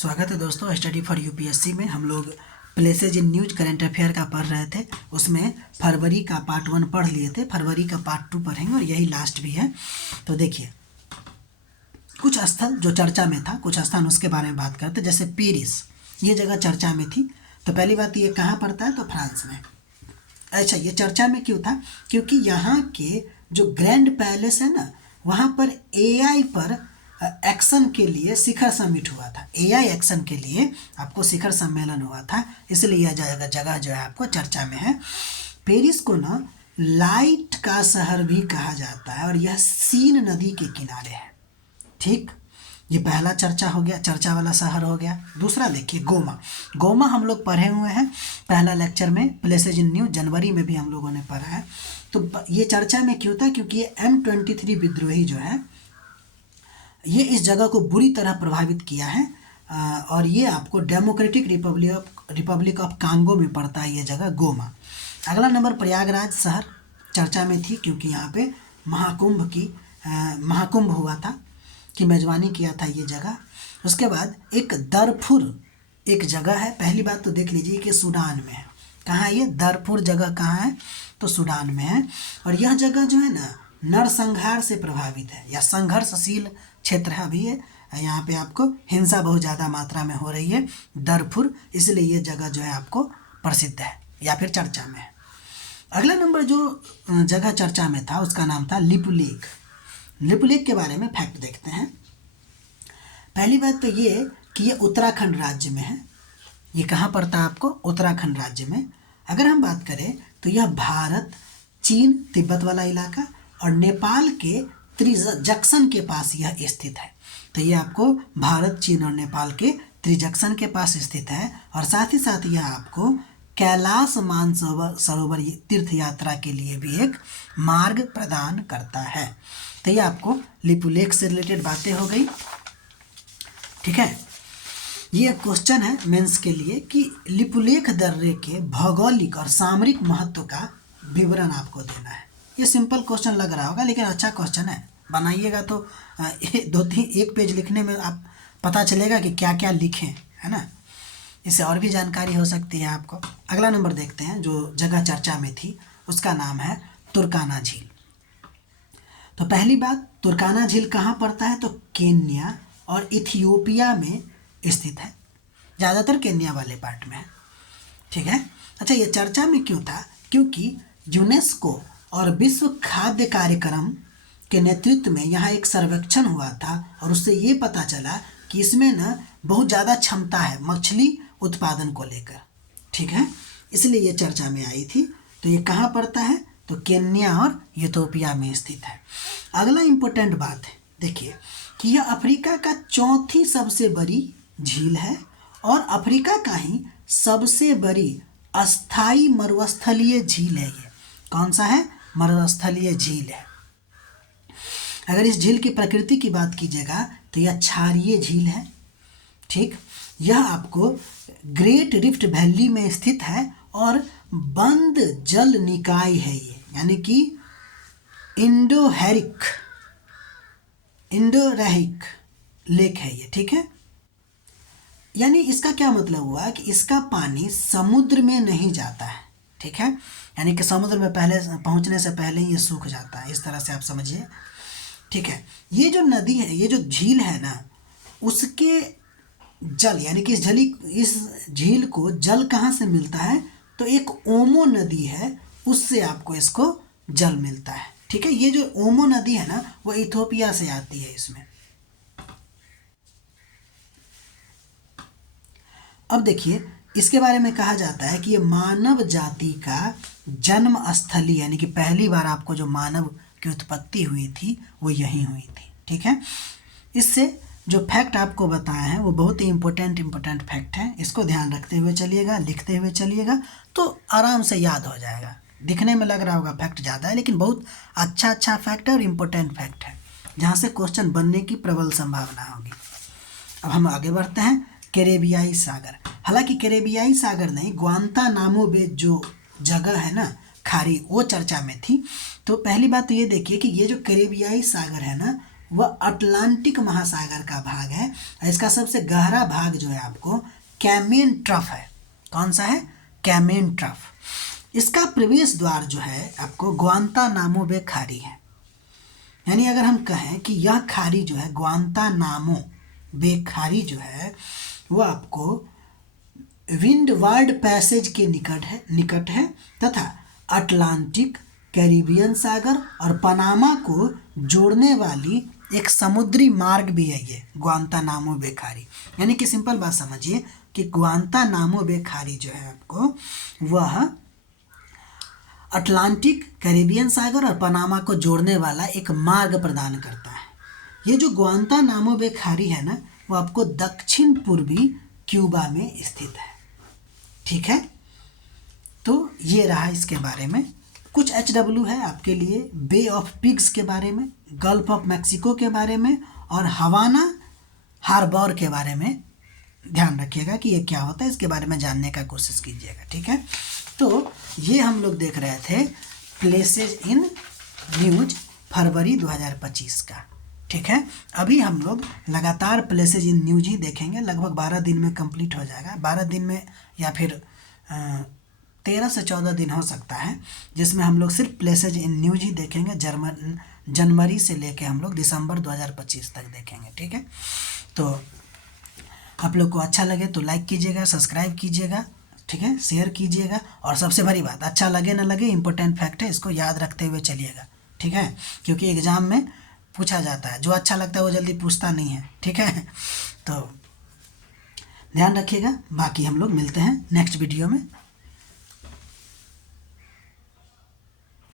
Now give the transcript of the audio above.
स्वागत है दोस्तों। स्टडी फॉर यूपीएससी में हम लोग places in news current affair का पढ़ रहे थे। उसमें फरवरी का पार्ट 1 पढ़ लिए थे, फरवरी का पार्ट 2 पढ़ेंगे और यही लास्ट भी है। तो देखिए, कुछ स्थल जो चर्चा में था, कुछ स्थान उसके बारे में बात करते। जैसे पेरिस, ये जगह चर्चा में थी। तो पहली बात, ये कहाँ पड़ता है? तो फ्रांस में। अच्छा, ये चर्चा में क्यों था? क्योंकि यहाँ के जो ग्रैंड पैलेस है ना, वहाँ पर एआई पर एक्शन के लिए शिखर समिट हुआ था। एआई एक्शन के लिए आपको शिखर सम्मेलन हुआ था, इसलिए यह जगह जो है आपको चर्चा में है। पेरिस को ना लाइट का शहर भी कहा जाता है और यह सीन नदी के किनारे है। ठीक, ये पहला चर्चा हो गया, चर्चा वाला शहर हो गया। दूसरा देखिए, गोमा। गोमा हम लोग पढ़े हुए हैं पहला लेक्चर में, प्लेसेज इन न्यूज, जनवरी में भी हम लोगों ने पढ़ा है। तो ये चर्चा में क्यों था? क्योंकि ये M23 विद्रोही जो है, ये इस जगह को बुरी तरह प्रभावित किया है। और ये आपको डेमोक्रेटिक रिपब्लिक ऑफ कांगो में पड़ता है ये जगह, गोमा। अगला नंबर, प्रयागराज शहर चर्चा में थी, क्योंकि यहाँ पे महाकुंभ हुआ था, की मेजबानी किया था ये जगह। उसके बाद एक दरफुर एक जगह है। पहली बात तो देख लीजिए कि सूडान में है। कहाँ है ये दरफुर जगह? कहाँ है? तो सूडान में है। और यह जगह जो है ना, नरसंहार से प्रभावित है या संघर्षशील क्षेत्र है। अभी है यहाँ पे आपको हिंसा बहुत ज़्यादा मात्रा में हो रही है, दरफुर, इसलिए ये जगह जो है आपको प्रसिद्ध है या फिर चर्चा में है। अगला नंबर जो जगह चर्चा में था उसका नाम था लिपुलेख। लिपुलेख के बारे में फैक्ट देखते हैं। पहली बात तो ये कि ये उत्तराखंड राज्य में है। ये कहाँ पड़ता है आपको? उत्तराखंड राज्य में। अगर हम बात करें तो यह भारत, चीन, तिब्बत वाला इलाका और नेपाल के त्रिजंक्शन के पास यह स्थित है। तो ये आपको भारत, चीन और नेपाल के त्रिजंक्शन के पास स्थित है। और साथ ही साथ यह आपको कैलाश मानसरोवर तीर्थ यात्रा के लिए भी एक मार्ग प्रदान करता है। तो ये आपको लिपुलेख से रिलेटेड बातें हो गई। ठीक है, ये क्वेश्चन है मेंस के लिए कि लिपुलेख दर्रे के भौगोलिक और सामरिक महत्व का विवरण आपको देना है। ये सिंपल क्वेश्चन लग रहा होगा, लेकिन अच्छा क्वेश्चन है। बनाइएगा तो एक पेज लिखने में आप पता चलेगा कि क्या क्या लिखें, है ना। इससे और भी जानकारी हो सकती है आपको। अगला नंबर देखते हैं, जो जगह चर्चा में थी उसका नाम है तुर्काना झील। तो पहली बात, तुर्काना झील कहाँ पड़ता है? तो केन्या और इथियोपिया में स्थित है। ज़्यादातर केन्या वाले पार्ट में है। ठीक है। अच्छा, ये चर्चा में क्यों था? क्योंकि यूनेस्को और विश्व खाद्य कार्यक्रम के नेतृत्व में यहाँ एक सर्वेक्षण हुआ था और उससे ये पता चला कि इसमें ना बहुत ज़्यादा क्षमता है मछली उत्पादन को लेकर। ठीक है, इसलिए ये चर्चा में आई थी। तो ये कहाँ पड़ता है? तो केन्या और इथियोपिया में स्थित है। अगला इम्पोर्टेंट बात है, देखिए कि यह अफ्रीका का चौथी सबसे बड़ी झील है और अफ्रीका का ही सबसे बड़ी अस्थाई मरुस्थलीय झील है। ये कौन सा है? मरुस्थलीय झील है। अगर इस झील की प्रकृति की बात कीजिएगा तो यह क्षारीय झील है। ठीक, यह आपको ग्रेट रिफ्ट वैली में स्थित है और बंद जल निकाय है ये, यानी कि इंडोरैहिक लेक है ये। ठीक है, यानी इसका क्या मतलब हुआ कि इसका पानी समुद्र में नहीं जाता है। ठीक है, यानी कि समुद्र में पहले पहुंचने से पहले ही ये सूख जाता है, इस तरह से आप समझिए। ठीक है, ये जो नदी है, ये जो झील है ना, उसके जल, यानी कि इस झील को जल कहाँ से मिलता है? तो एक ओमो नदी है, उससे आपको इसको जल मिलता है। ठीक है, ये जो ओमो नदी है ना, वो इथियोपिया से आती है इसमें। अब देखिए, इसके बारे में कहा जाता है कि ये मानव जाति का जन्म स्थली, यानी कि पहली बार आपको जो मानव की उत्पत्ति हुई थी वो यहीं हुई थी। ठीक है, इससे जो फैक्ट आपको बताया है वो बहुत ही इम्पोर्टेंट फैक्ट है। इसको ध्यान रखते हुए चलिएगा, लिखते हुए चलिएगा, तो आराम से याद हो जाएगा। दिखने में लग रहा होगा फैक्ट ज़्यादा है, लेकिन बहुत अच्छा फैक्ट है और इम्पोर्टेंट फैक्ट है, जहाँ से क्वेश्चन बनने की प्रबल संभावना होगी। अब हम आगे बढ़ते हैं। कैरेबियाई सागर, हालांकि कैरेबियाई सागर नहीं, ग्वांतानामो बे जो जगह है ना खाड़ी, वो चर्चा में थी। तो पहली बात तो ये देखिए कि ये जो कैरेबियाई सागर है ना, वह अटलांटिक महासागर का भाग है। इसका सबसे गहरा भाग जो है आपको कैमेन ट्रफ है। कौन सा है? कैमेन ट्रफ। इसका प्रवेश द्वार जो है आपको ग्वांतानामो बे खाड़ी है। यानी अगर हम कहें कि यह खाड़ी जो है ग्वांतानामो बे खाड़ी जो है वो आपको विंडवार्ड पैसेज के निकट है तथा अटलांटिक, कैरिबियन सागर और पनामा को जोड़ने वाली एक समुद्री मार्ग भी है ये ग्वांतानामो बे खाड़ी। यानी कि सिंपल बात समझिए कि ग्वांतानामो बे खाड़ी जो है आपको वह अटलांटिक, कैरिबियन सागर और पनामा को जोड़ने वाला एक मार्ग प्रदान करता है। ये जो ग्वांतानामो बे खाड़ी है ना वो आपको दक्षिण पूर्वी क्यूबा में स्थित है। ठीक है, तो ये रहा इसके बारे में। कुछ HW है आपके लिए बे ऑफ पिग्स के बारे में, गल्फ ऑफ मैक्सिको के बारे में और हवाना हार्बर के बारे में। ध्यान रखिएगा कि ये क्या होता है, इसके बारे में जानने का कोशिश कीजिएगा। ठीक है, तो ये हम लोग देख रहे थे प्लेसेज इन न्यूज फरवरी 2025 का। ठीक है, अभी हम लोग लगातार प्लेसेज इन न्यूज ही देखेंगे। लगभग 12 दिन में कंप्लीट हो जाएगा, 12 दिन में या फिर 13 से 14 दिन हो सकता है, जिसमें हम लोग सिर्फ प्लेसेज इन न्यूज ही देखेंगे। जनवरी से लेके हम लोग दिसंबर 2025 तक देखेंगे। ठीक है, तो आप लोग को अच्छा लगे तो लाइक कीजिएगा, सब्सक्राइब कीजिएगा, ठीक है, शेयर कीजिएगा। और सबसे बड़ी बात, अच्छा लगे ना लगे इम्पोर्टेंट फैक्ट है, इसको याद रखते हुए चलिएगा। ठीक है, क्योंकि एग्ज़ाम में पूछा जाता है, जो अच्छा लगता है वो जल्दी पूछता नहीं है। ठीक है, तो ध्यान रखिएगा। बाकी हम लोग मिलते हैं नेक्स्ट वीडियो में।